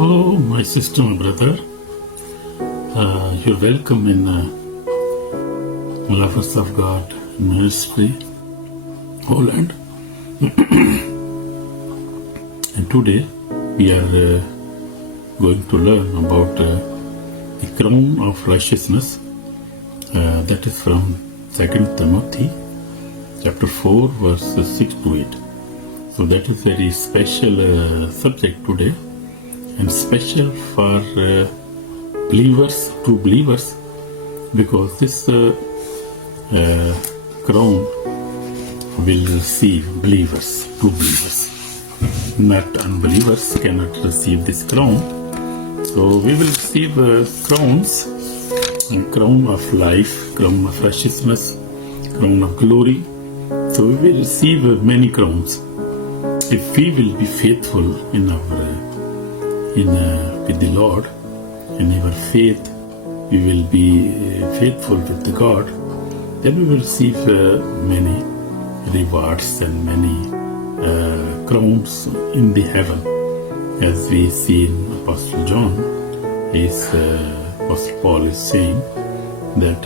Oh, my sister, my brother, you're welcome in Lovers of God Ministry, Holland. And today we are going to learn about the crown of righteousness. That is from 2 Timothy chapter 4 verses 6 to 8. So that is very special subject today, and special for believers, true believers, because this crown will receive believers, true believers. Not unbelievers cannot receive this crown. So we will receive crowns, a crown of life, crown of righteousness, crown of glory. So we will receive many crowns if we will be faithful in our with the Lord. In our faith, we will be faithful with the God. Then we will receive many rewards and many crowns in the heaven, as we see in Apostle John. Apostle Paul is saying that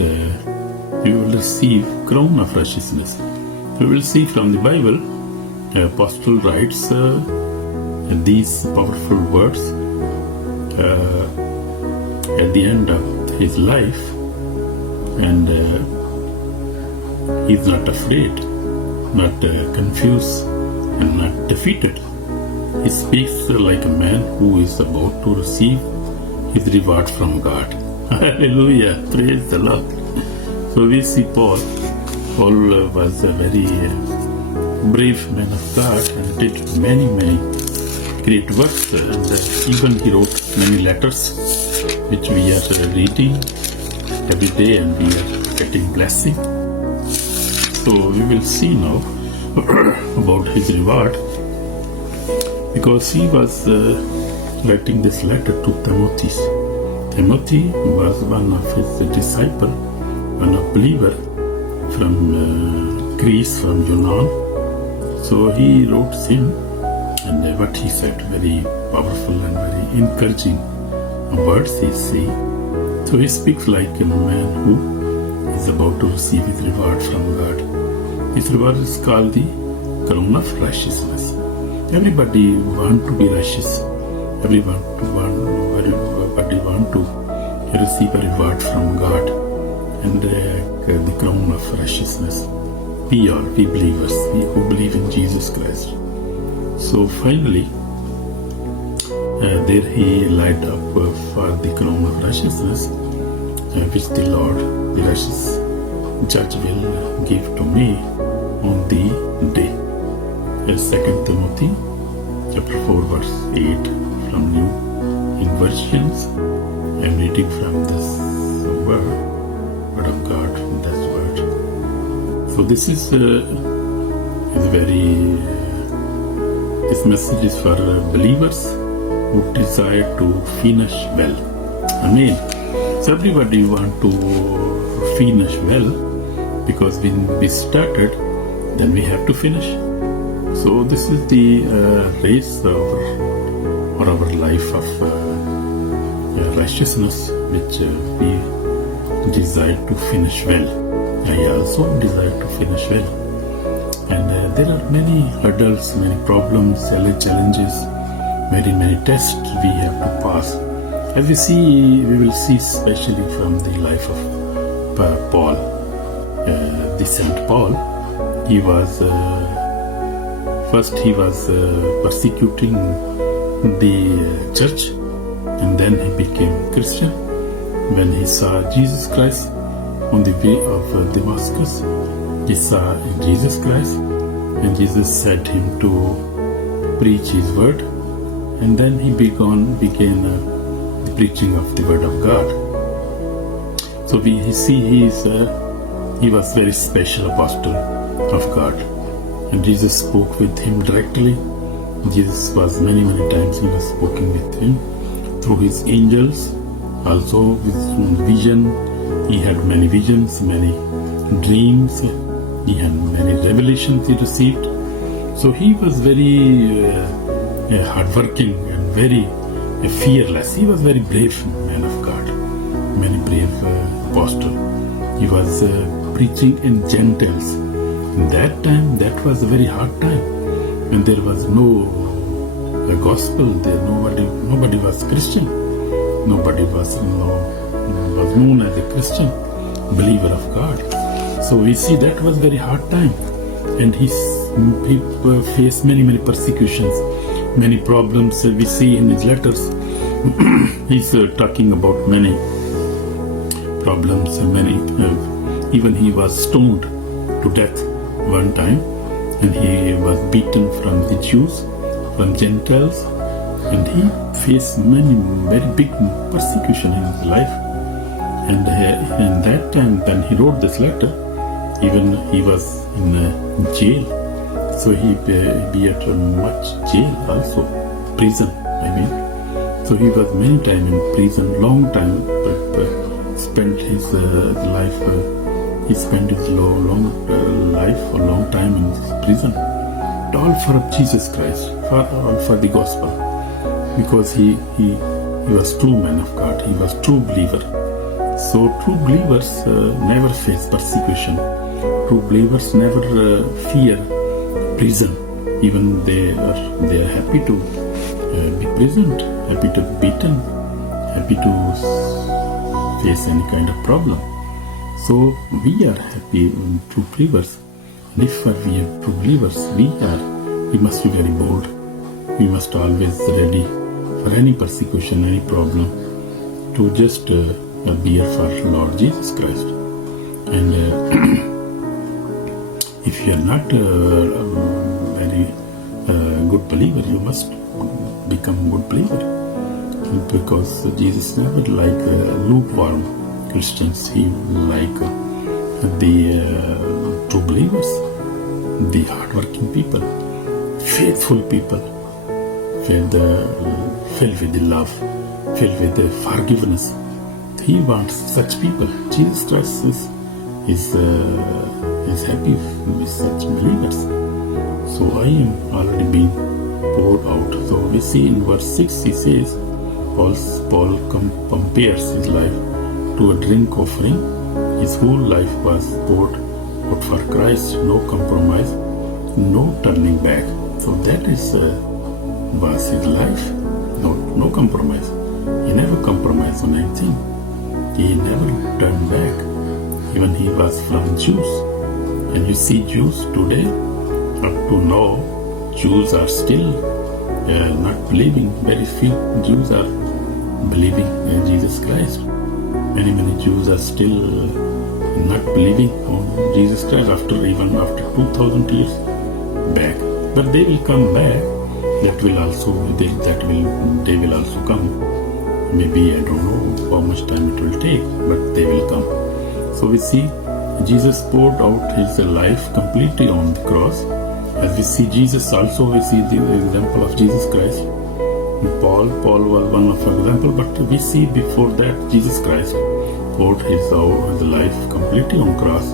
we will receive crown of righteousness. We will see from the Bible. Apostle writes these powerful words at the end of his life, and he is not afraid, not confused, and not defeated. He speaks like a man who is about to receive his reward from God. Hallelujah! Praise the Lord. So we see Paul. Paul was a very brave man of God and did many great works, and even he wrote many letters which we are reading every day, and we are getting blessing. So we will see now about his reward, because he was writing this letter to Timothy. Timothy was one of his disciples, one of believer from Greece, from Yunnan. So he wrote him, and what he said, very powerful and very encouraging words he say. So he speaks like a man who is about to receive his reward from God. His reward is called the crown of righteousness. Everybody want to be righteous. Everybody want to receive a reward from God, and the crown of righteousness. We believers, we who believe in Jesus Christ. So finally, there he lined up for the crown of righteousness, which the Lord, the righteous judge, will give to me on the day. 2 Timothy chapter 4 verse 8 from New Versions. I am reading from this word of God, this word. So this is this message is for believers who desire to finish well. Amen. So everybody want to finish well, because when we started, then we have to finish. So this is the race or our life of righteousness, which we desire to finish well. I also desire to finish well. And there are many hurdles, many problems, challenges, many tests we have to pass. As we will see especially from the life of Paul, the Saint Paul. He was first persecuting the church, and then he became Christian. When he saw Jesus Christ on the way of Damascus, he saw Jesus Christ, and Jesus sent him to preach his word, and then he began the preaching of the word of God. So we see he was very special apostle of God, and Jesus spoke with him directly. Jesus was many times he was speaking with him through his angels, also with vision. He had many visions, many dreams. He had many revelations he received. So he was very hardworking and very fearless. He was very brave man of God, very brave apostle. He was preaching in Gentiles. In that time, that was a very hard time, and there was no gospel. There nobody was Christian. Nobody was known as a Christian believer of God. So we see that was very hard time, and he faced many persecutions, many problems. We see in his letters. He's talking about many problems, even he was stoned to death one time, and he was beaten from the Jews, from Gentiles, and he faced many very big persecution in his life. And in that time, when he wrote this letter, even he was in jail, so he beat much jail also, prison, I mean. So he was many time in prison, long time, but spent his life. He spent his long life, a long time in prison. All for Jesus Christ, all for the gospel, because he was true man of God. He was true believer. So true believers never face persecution. True believers never fear prison. Even they are happy to be prisoned, happy to be beaten, happy to face any kind of problem. So we are happy true believers. And if we are true believers, we must be very bold. We must always ready for any persecution, any problem, to just bear for Lord Jesus Christ. And if you are not a very good believer, you must become a good believer, because Jesus never like lukewarm Christians. He like the true believers, the hardworking people, faithful people, filled with the love, filled with the forgiveness. He wants such people. Jesus Christ is happy with such believers. So I am already being poured out. So we see in verse 6, he says, Paul compares his life to a drink offering. His whole life was poured out for Christ, no compromise, no turning back. So that was his life, no compromise. He never compromised on anything. He never turned back. Even he was from Jews. And you see Jews today, up to now, Jews are still not believing. Very few Jews are believing in Jesus Christ. Many Jews are still not believing on Jesus Christ even after 2000 years back. But they will come back. They will also come. Maybe I don't know how much time it will take, but they will come. So we see Jesus poured out his life completely on the cross. As we see Jesus also, we see the example of Jesus Christ. Paul was one of the example, but we see before that Jesus Christ poured his life completely on cross,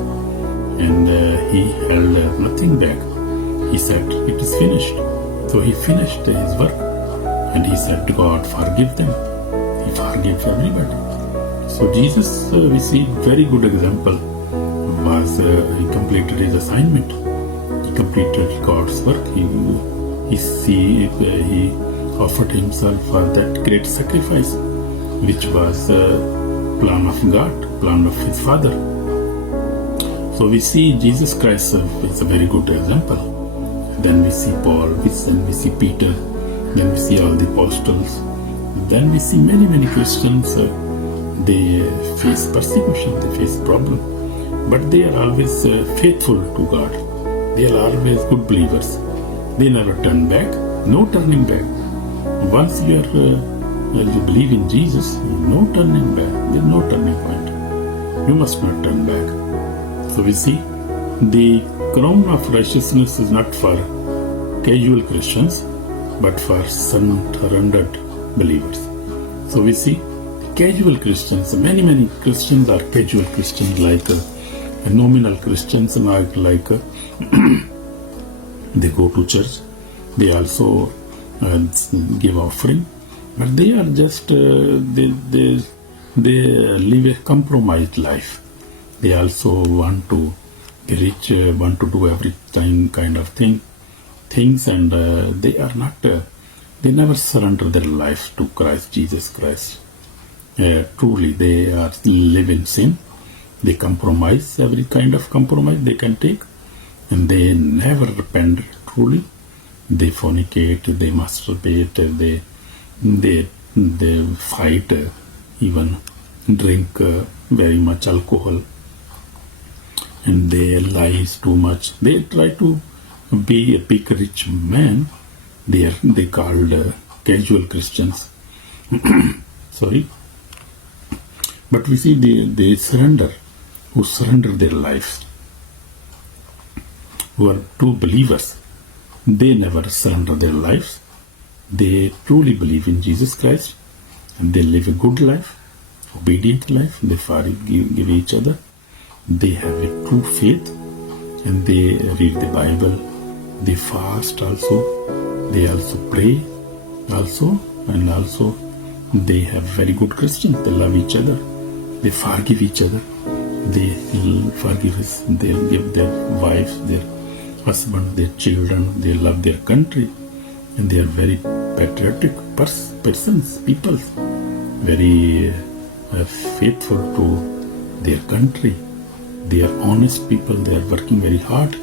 and he held nothing back. He said, "It is finished." So he finished his work, and he said to God, "Forgive them." He forgave everybody. So Jesus, we see very good example, was he completed his assignment. He completed God's work. He offered himself for that great sacrifice, which was plan of God, plan of his Father. So we see Jesus Christ is a very good example. Then we see Paul, then we see Peter, then we see all the apostles. Then we see many Christians, they face persecution, they face problem, but they are always faithful to God. They are always good believers. They never turn back, no turning back. Once you believe in Jesus, no turning back. There is no turning point. You must not turn back. So we see the crown of righteousness is not for casual Christians, but for surrendered believers. So we see casual Christians. Many Christians are casual Christians, like nominal Christians, like they go to church. They also give offering. But they are just, they live a compromised life. They also want to be rich, want to do every time kind of things, and they are not, they never surrender their life to Christ, Jesus Christ. Truly, they are live in sin. They compromise, every kind of compromise they can take, and they never repent truly. They fornicate, they masturbate, they fight, even drink very much alcohol, and they lies too much. They try to be a big rich man. They called casual Christians. Sorry. But we see they surrender, who surrender their lives, who are true believers. They never surrender their lives. They truly believe in Jesus Christ, and they live a good life, obedient life. They forgive each other. They have a true faith, and they read the Bible. They fast also. They also pray also, and also they have very good Christians. They love each other. They forgive each other. They forgive us. They give their wives, their husband, their children. They love their country, and they are very patriotic persons, people, very faithful to their country. They are honest people. They are working very hard.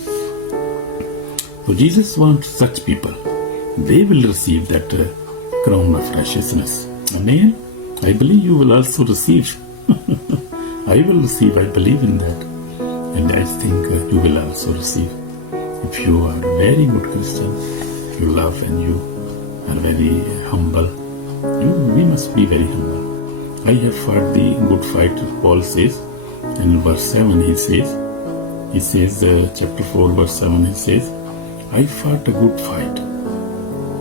So Jesus wants such people. They will receive that crown of righteousness. Amen. I believe you will also receive. I will receive. I believe in that, and I think you will also receive. If you are a very good Christian, you love and you are very humble. We must be very humble. I have fought the good fight, Paul says. In verse 7 he says, chapter 4 verse 7 he says, I fought a good fight.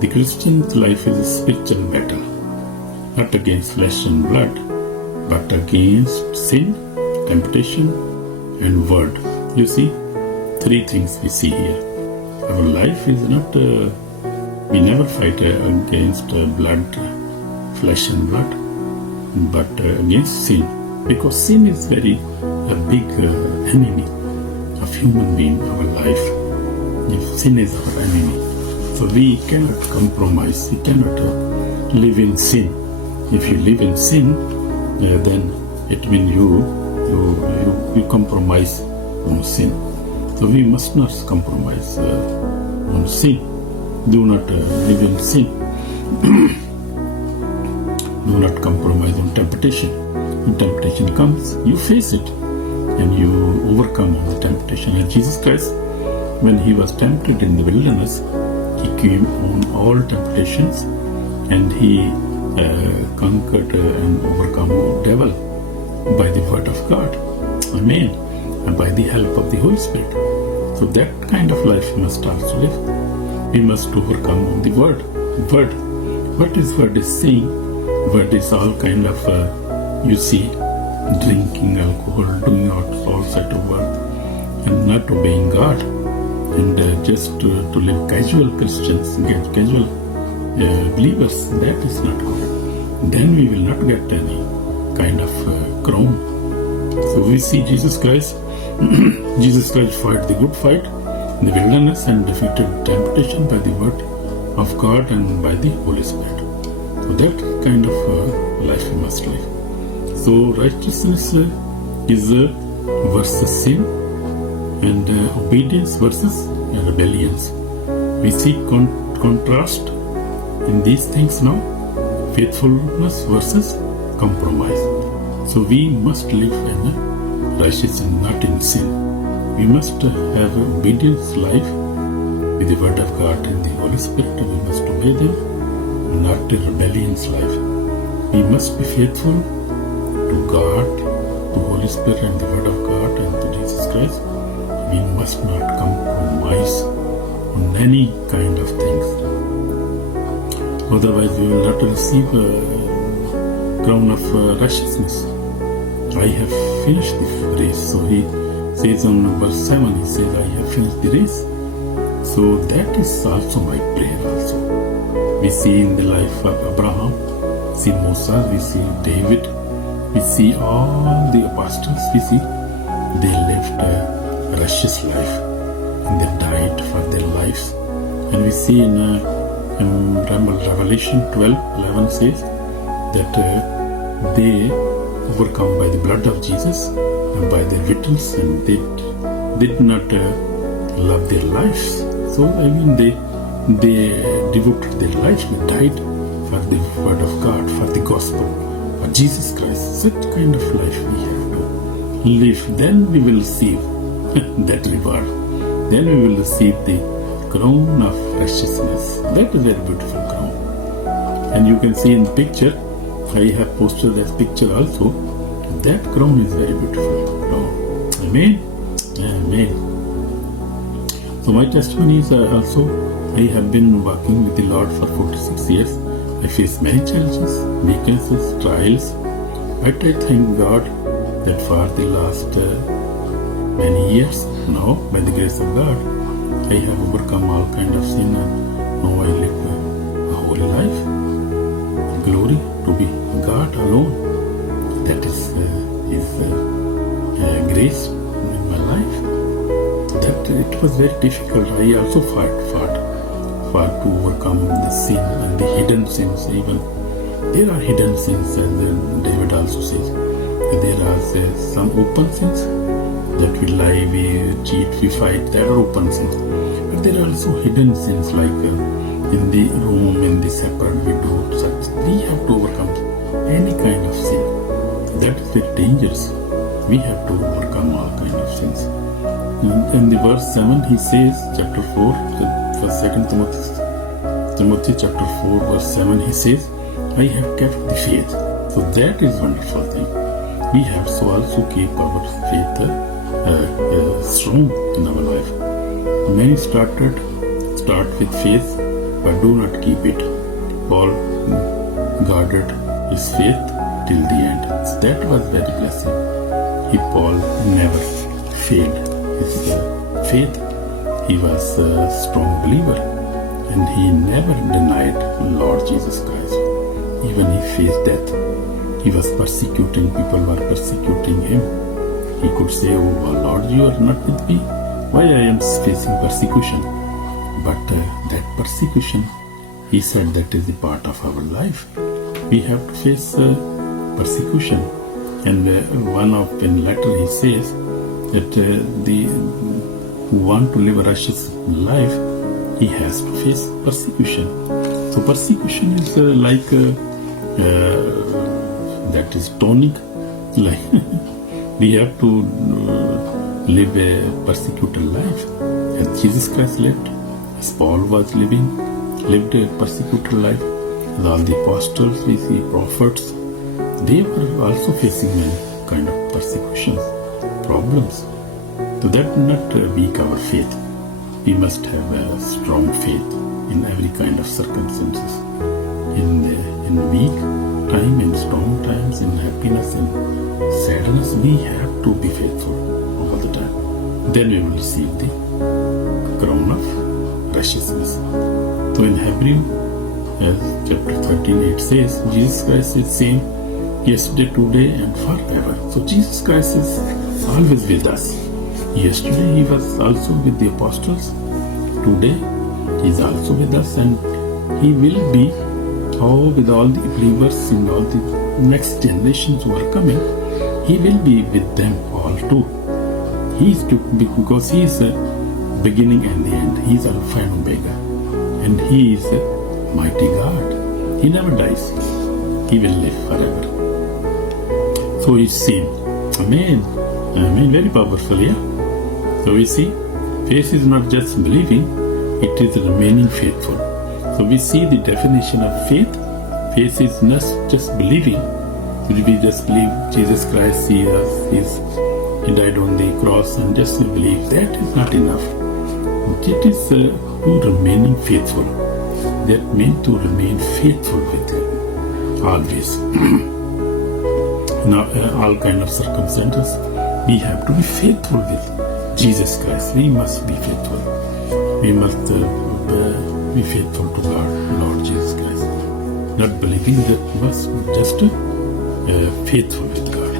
The Christian's life is a spiritual battle, not against flesh and blood, but against sin, temptation, and word. You see, three things we see here. Our life is not, we never fight against blood, flesh and blood, but against sin. Because sin is very a big enemy of human being, our life. If sin is our enemy, so we cannot compromise, we cannot live in sin. If you live in sin, then it means you compromise on sin. So we must not compromise on sin. Do not live in sin. Do not compromise on temptation. When temptation comes, you face it and you overcome the temptation. And Jesus Christ, when he was tempted in the wilderness, he came on all temptations, and he conquered and overcome the devil by the word of God. Amen. And by the help of the Holy Spirit. So that kind of life we must also live. We must overcome the word. Word. What is word is saying? Word is all kind of, you see, drinking alcohol, doing all sort of work, and not obeying God, and just to live casual Christians, get casual believers. That is not good. Then we will not get any kind of crown. So we see Jesus Christ. Jesus Christ fought the good fight in the wilderness and defeated temptation by the word of God and by the Holy Spirit. So that kind of life we must live. So righteousness is versus sin, and obedience versus rebellions. We see contrast in these things now. Faithfulness versus compromise. So we must live in righteousness, not in sin. We must have an obedience life with the word of God and the Holy Spirit. We must obey them, not a rebellious life. We must be faithful to God, to Holy Spirit and the word of God and to Jesus Christ. We must not compromise on any kind of things. Otherwise we will not receive a crown of righteousness. I have finished the race. So he says on verse 7, he says, I have finished the race. So that is also my prayer also. We see in the life of Abraham, see Moses, we see David, we see all the apostles, we see they lived a righteous life and they died for their lives. And we see in Revelation 12:11 says that they overcome by the blood of Jesus and by their witness, and they did not love their lives. So I mean they devoted their lives, they died for the word of God, for the gospel, for Jesus Christ. Such kind of life we have to live. Then we will receive that reward. Then we will receive the crown of righteousness. That is a very beautiful crown. And you can see in the picture, I have posted that picture also. That crown is very beautiful crown. Amen. Amen. So my testimony is also, I have been walking with the Lord for 46 years. I face many challenges, weaknesses, trials, but I thank God that for the last many years now, by the grace of God, I have overcome all kind of sin, and now I live a holy life. Glory to be God alone. That is His grace in my life. That it was very difficult. I also fought to overcome the sin and the hidden sins. Even there are hidden sins, and then David also says there are some open sins that we lie, we cheat, we fight. There are open sins, but there are also hidden sins like in the room, in the separate we do such. We have to overcome any kind of sin. That is very dangerous. We have to overcome all kind of sins. In the verse 7, he says, chapter 4, for 2 Timothy chapter 4, verse 7, he says, I have kept the faith. So that is wonderful thing. We have to also keep our faith strong in our life. Many start with faith, but do not keep it. Paul guarded his faith till the end. So that was very blessing. Paul never failed his faith. He was a strong believer, and he never denied Lord Jesus Christ. Even he faced death. He was persecuting, people were persecuting him. He could say, oh Lord, you are not with me. Why I am facing persecution? But that persecution, he said, that is a part of our life. We have to face persecution. And in letter he says that who want to live a righteous life, he has to face persecution. So persecution is like that is tonic. Like we have to live a persecuted life, as Jesus Christ lived, as Paul was lived a persecuted life. As all the apostles, we see prophets, they were also facing many kind of persecutions, problems. So that not weak our faith. We must have a strong faith in every kind of circumstances. In weak time, in strong times, in happiness and sadness, we have to be faithful all the time. Then we will receive the crown of righteousness. So in Hebrew, chapter 13, it says, Jesus Christ is same yesterday, today, and forever. So Jesus Christ is always with us. Yesterday he was also with the apostles. Today he is also with us, and he will be with all the believers in all the next generations who are coming. He will be with them all too. He is because he is the beginning and the end. He is Alpha and Omega, and he is a mighty God. He never dies. He will live forever. So he is seen. Amen. Amen. Very powerful, yeah. So we see, faith is not just believing, it is remaining faithful. So we see the definition of faith. Faith is not just believing. We just believe Jesus Christ sees us, He died on the cross, and just believe. That is not enough. It is to remaining faithful. That means to remain faithful with Him always. Now, all kind of circumstances, we have to be faithful with Jesus Christ. We must be faithful. We must be faithful to God, Lord Jesus Christ. not believing, that was just faithful with God.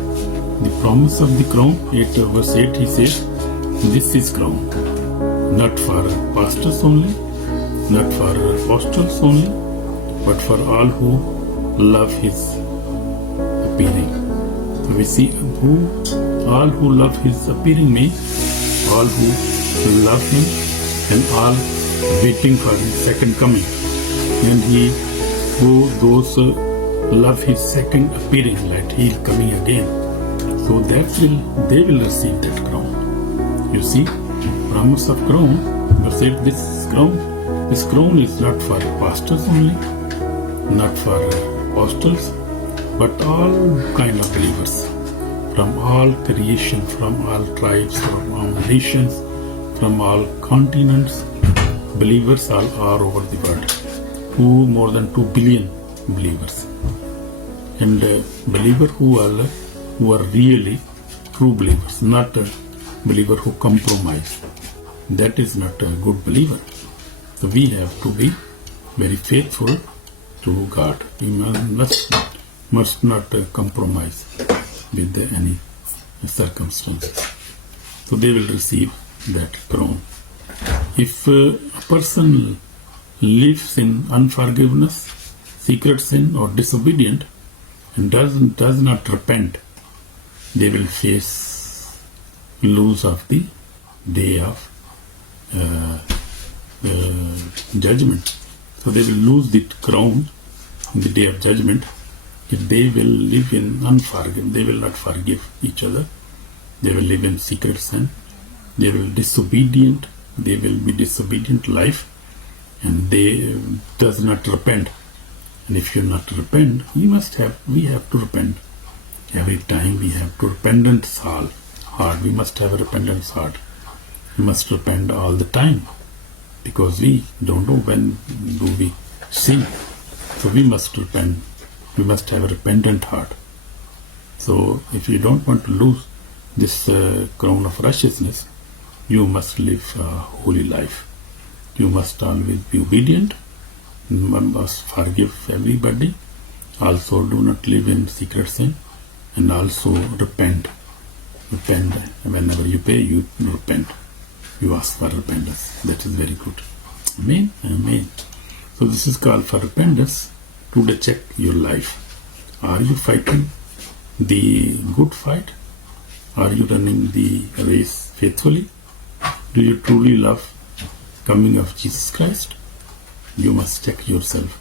The promise of the crown, verse 8, he says, this is crown, not for pastors only, not for apostles only, but for all who love his appearing. So we see all who love his appearing means all who love him and all waiting for his second coming. And those love his second appearing, like he is coming again. So they will receive that crown. You see, promise of crown, verse 8, this crown is not for pastors only, not for apostles, but all kind of believers, from all creation, from all tribes, from all nations, from all continents. Believers all are over the world. More than 2 billion believers. And believers who are really true believers, not a believer who compromise. That is not a good believer. So we have to be very faithful to God. We must not compromise with any circumstances. So they will receive that crown. If a person lives in unforgiveness, secret sin, or disobedient, and does not repent, they will lose of the day of judgment. So they will lose the crown in the day of judgment if they will live in unforgiveness. They will not forgive each other. They will live in secret sin. They will be disobedient life, and they does not repent. And if you not repent, we have to repent. Every time we have to repentant heart. We must have a repentance heart. We must repent all the time, because we don't know when do we sin. So we must repent. We must have a repentant heart. So if you don't want to lose this crown of righteousness, you must live a holy life. You must always be obedient. One must forgive everybody. Also do not live in secret sin. And also repent. Repent. Whenever you pray, you repent. You ask for repentance. That is very good. Amen. Amen. So this is called for repentance. To check your life. Are you fighting the good fight? Are you running the race faithfully? Do you truly love coming of Jesus Christ? You must check yourself.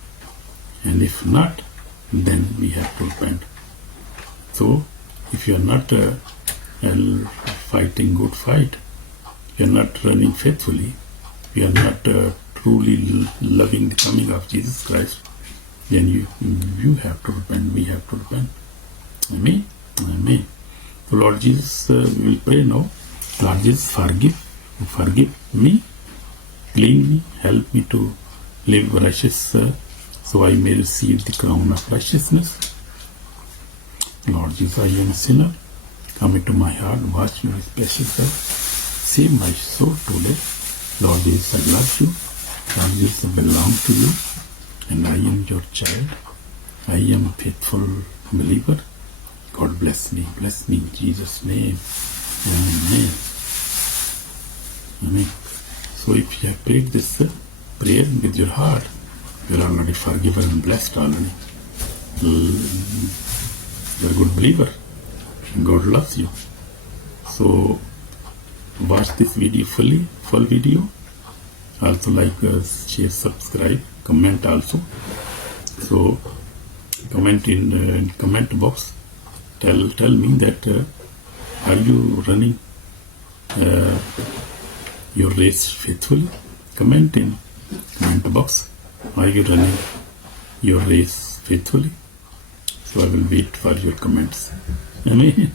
And if not, then we have to repent. So, if you are not fighting good fight, you are not running faithfully, you are not truly loving the coming of Jesus Christ, then you have to repent. We have to repent. Amen. Amen. So Lord Jesus, we will pray now. Lord Jesus, forgive me, clean me, help me to live righteous, so I may receive the crown of righteousness. Lord Jesus, I am a sinner. Come into my heart, wash me with precious blood, save my soul today. Lord Jesus, I love you. Lord Jesus, I belong to you, and I am your child. I am a faithful believer. God bless me in Jesus' name. Amen. Amen. So if you have prayed this prayer with your heart, you are already forgiven and blessed already. You are a good believer, and God loves you. So watch this video full video. Also like, share, subscribe, comment also. So comment in comment box. Tell me that are you running your race faithfully? Comment in comment box. Are you running your race faithfully? So I will wait for your comments. Amen.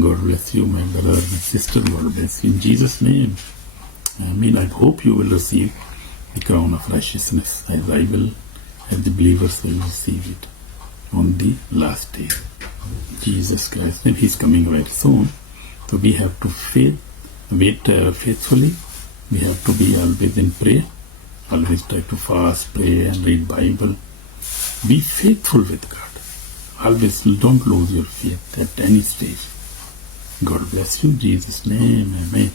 God bless you, my brother and sister. God bless you in Jesus' name. Amen. I hope you will receive the crown of righteousness, as I will, as the believers will receive it on the last day. Jesus Christ, and He's coming very soon. So we have to wait faithfully. We have to be always in prayer. Always try to fast, pray, and read Bible, Be faithful with God. Always don't lose your faith at any stage. God bless you in Jesus' name. Amen.